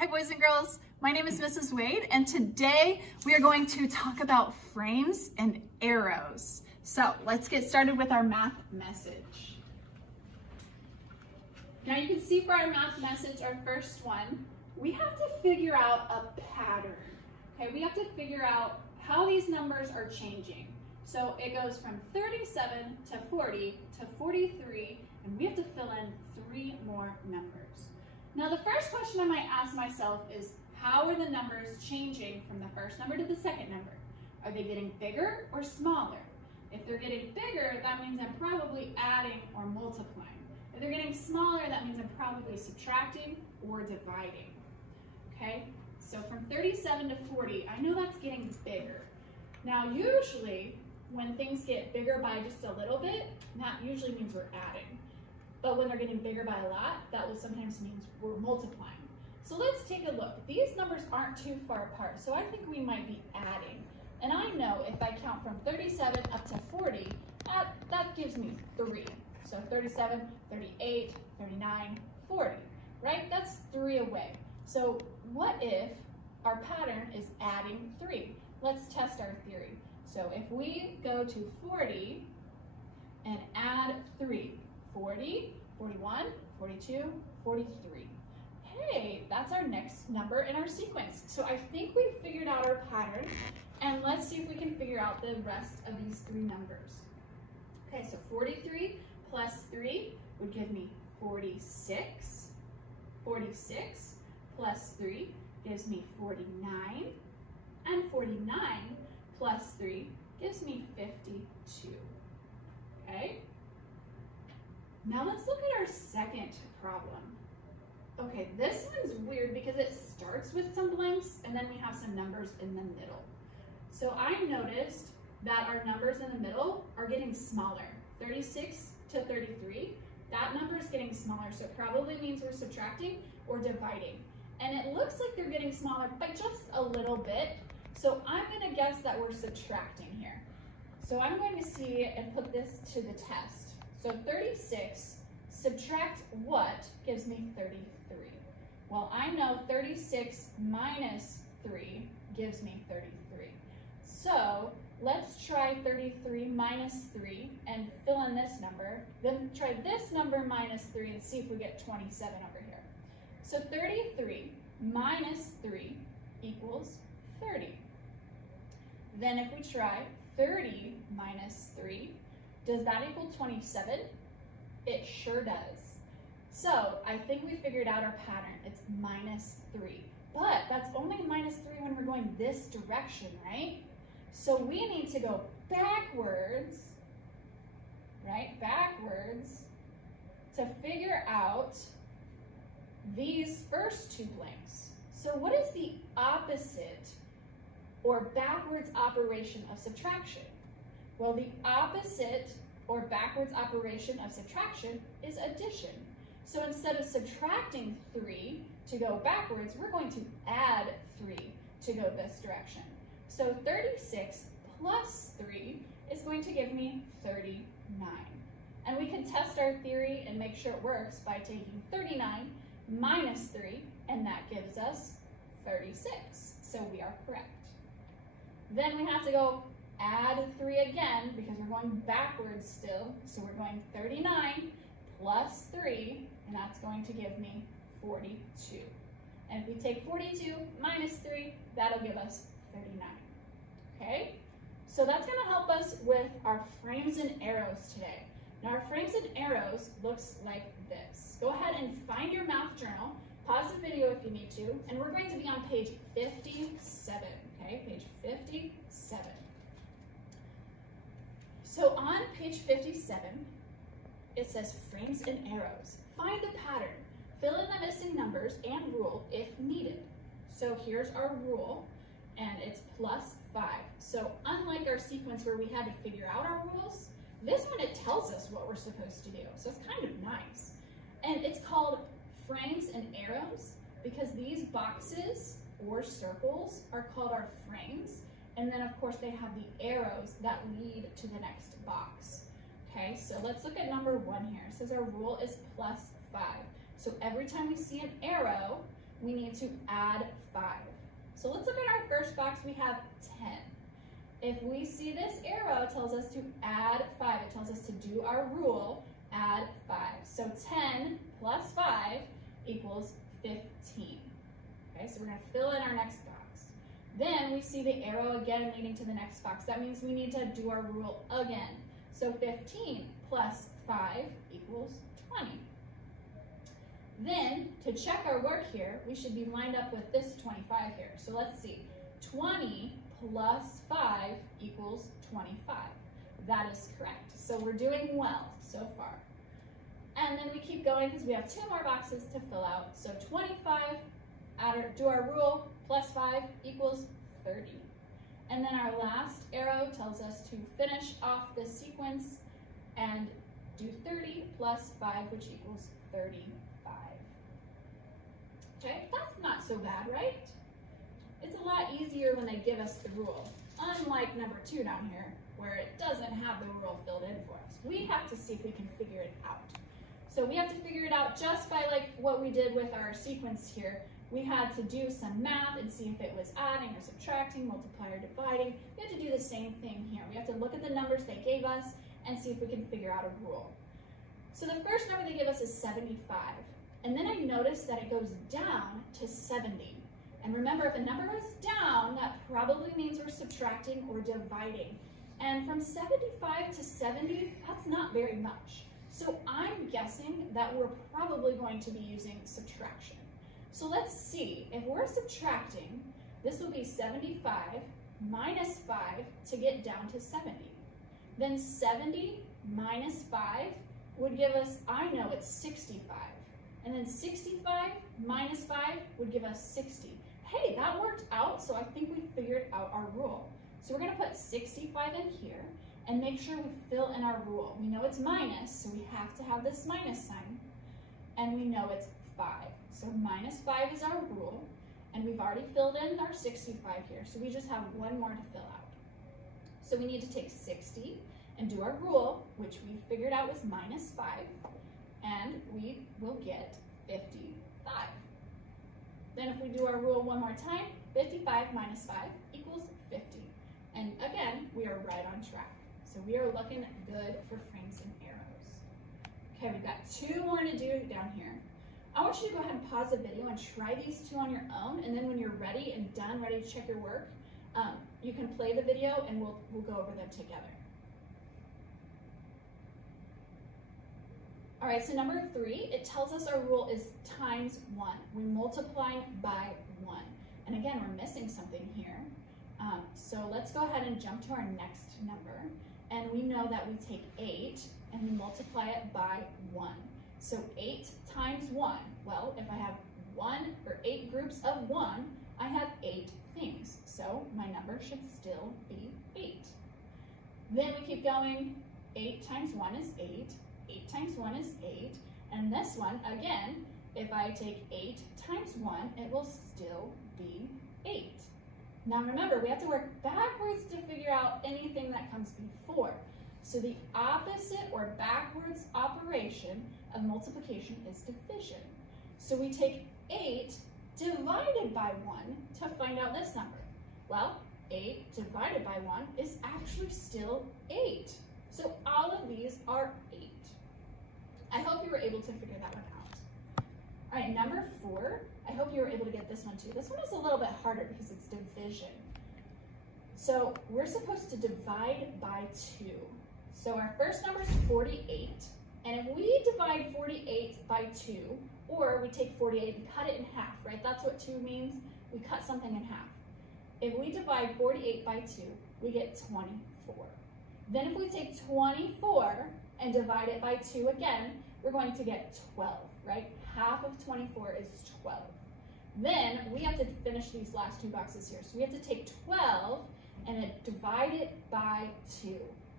Hi boys and girls, my name is Mrs. Wade and today we are going to talk about frames and arrows. So let's get started with our math message. Now you can see for our math message, our first one, we have to figure out a pattern. Okay, we have to figure out how these numbers are changing. So it goes from 37 to 40 to 43, and we have to fill in 3 more numbers. Now the first question I might ask myself is, how are the numbers changing from the first number to the second number? Are they getting bigger or smaller? If they're getting bigger, that means I'm probably adding or multiplying. If they're getting smaller, that means I'm probably subtracting or dividing. Okay, so from 37 to 40, I know that's getting bigger. Now usually, when things get bigger by just a little bit, that usually means we're adding. But when they're getting bigger by a lot, that will sometimes mean we're multiplying. So let's take a look. These numbers aren't too far apart, so I think we might be adding. And I know if I count from 37 up to 40, that gives me 3. So 37, 38, 39, 40, right? That's 3 away. So what if our pattern is adding 3? Let's test our theory. So if we go to 40 and add 3, 40, 41, 42, 43. Hey, that's our next number in our sequence. So I think we figured out our pattern, and let's see if we can figure out the rest of these 3 numbers. Okay, so 43 plus 3 would give me 46. 46 plus 3 gives me 49. And 49 plus 3 gives me 52. Okay? Now let's look at our second problem. Okay, this one's weird because it starts with some blanks and then we have some numbers in the middle. So I noticed that our numbers in the middle are getting smaller. 36 to 33, that number is getting smaller, so it probably means we're subtracting or dividing. And it looks like they're getting smaller by just a little bit, so I'm going to guess that we're subtracting here. So I'm going to see and put this to the test. So 36, subtract what gives me 33? Well, I know 36 minus 3 gives me 33. So let's try 33 minus 3 and fill in this number. Then try this number minus 3 and see if we get 27 over here. So 33 minus 3 equals 30. Then if we try 30 minus 3, does that equal 27? It sure does. So I think we figured out our pattern. It's minus 3. But that's only minus 3 when we're going this direction, right? So we need to go backwards, right? Backwards to figure out these first 2 blanks. So what is the opposite or backwards operation of subtraction? Well, the opposite or backwards operation of subtraction is addition. So instead of subtracting 3 to go backwards, we're going to add 3 to go this direction. So 36 plus 3 is going to give me 39. And we can test our theory and make sure it works by taking 39 minus 3, and that gives us 36. So we are correct. Then we have to go add 3 again because we're going backwards still. So we're going 39 plus 3, and that's going to give me 42. And if we take 42 minus 3, that'll give us 39. Okay? So that's going to help us with our frames and arrows today. Now our frames and arrows looks like this. Go ahead and find your math journal, pause the video if you need to, and we're going to be on page 57. Okay, page 57. So on page 57, it says frames and arrows. Find the pattern. Fill in the missing numbers and rule if needed. So here's our rule, and it's plus 5. So unlike our sequence where we had to figure out our rules, this one it tells us what we're supposed to do. So it's kind of nice. And it's called frames and arrows because these boxes or circles are called our frames. And then of course they have the arrows that lead to the next box. Okay, so let's look at number 1 here. It says our rule is plus 5. So every time we see an arrow, we need to add 5. So let's look at our first box. We have 10. If we see this arrow, it tells us to add 5. It tells us to do our rule, add 5. So 10 plus 5 equals 15. Okay, so we're going to fill in our next box. Then we see the arrow again leading to the next box. That means we need to do our rule again. So 15 plus 5 equals 20. Then, to check our work here, we should be lined up with this 25 here. So let's see. 20 plus 5 equals 25. That is correct. So we're doing well so far. And then we keep going because we have 2 more boxes to fill out. So 25, do our rule, plus 5 equals 30. And then our last arrow tells us to finish off this sequence and do 30 plus 5, which equals 35. Okay, that's not so bad, right? It's a lot easier when they give us the rule, unlike number 2 down here, where it doesn't have the rule filled in for us. We have to see if we can figure it out. So we have to figure it out just by like what we did with our sequence here. We had to do some math and see if it was adding or subtracting, multiplying or dividing. We have to do the same thing here. We have to look at the numbers they gave us and see if we can figure out a rule. So the first number they give us is 75. And then I noticed that it goes down to 70. And remember, if a number is down, that probably means we're subtracting or dividing. And from 75 to 70, that's not very much. So I'm guessing that we're probably going to be using subtraction. So let's see, if we're subtracting, this will be 75 minus 5 to get down to 70. Then 70 minus 5 would give us, I know it's 65. And then 65 minus 5 would give us 60. Hey, that worked out, so I think we figured out our rule. So we're going to put 65 in here and make sure we fill in our rule. We know it's minus, so we have to have this minus sign. And we know it's 5. So minus 5 is our rule, and we've already filled in our 65 here, so we just have one more to fill out. So we need to take 60 and do our rule, which we figured out was minus 5, and we will get 55. Then if we do our rule one more time, 55 minus 5 equals 50. And again, we are right on track. So we are looking good for frames and arrows. Okay, we've got 2 more to do down here. I want you to go ahead and pause the video and try these 2 on your own, and then when you're ready and done, ready to check your work, you can play the video and we'll go over them together. All right, so number 3, it tells us our rule is times 1. We're multiplying by 1. And again, we're missing something here. So let's go ahead and jump to our next number. And we know that we take 8 and we multiply it by 1. So 8 times 1, well, if I have 8 groups of 1, I have 8 things. So my number should still be 8. Then we keep going. 8 times 1 is 8. 8 times 1 is 8. And this one, again, if I take 8 times 1, it will still be 8. Now remember, we have to work backwards to figure out anything that comes before. So the opposite or backwards operation of multiplication is division. So we take 8 divided by 1 to find out this number. Well, 8 divided by 1 is actually still 8. So all of these are 8. I hope you were able to figure that one out. All right, number 4, I hope you were able to get this one too. This one is a little bit harder because it's division. So we're supposed to divide by 2. So our first number is 48. And if we divide 48 by 2, or we take 48 and cut it in half, right? That's what 2 means. We cut something in half. If we divide 48 by 2, we get 24. Then if we take 24 and divide it by 2 again, we're going to get 12, right? Half of 24 is 12. Then we have to finish these last 2 boxes here. So we have to take 12 and divide it by 2.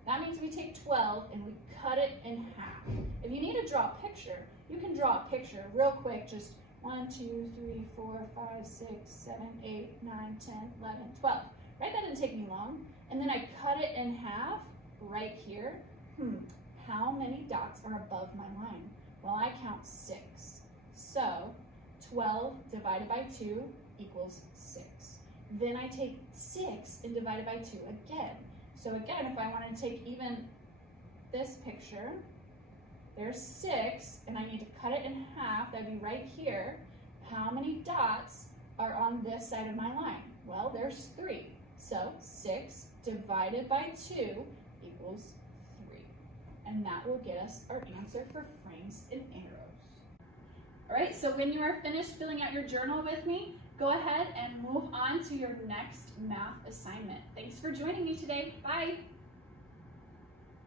That means we take 12 and we cut it in half. If you need to draw a picture, you can draw a picture real quick. Just 1, 2, 3, 4, 5, 6, 7, 8, 9, 10, 11, 12. Right? That didn't take me long. And then I cut it in half right here. How many dots are above my line? Well, I count 6. So 12 divided by 2 equals 6. Then I take 6 and divide it by 2 again. So again, if I wanted to take even this picture, there's 6, and I need to cut it in half. That'd be right here. How many dots are on this side of my line? Well, there's 3. So 6 divided by 2 equals 3. And that will get us our answer for frames and arrows. All right, so when you are finished filling out your journal with me, go ahead and move on to your next math assignment. Thanks for joining me today. Bye.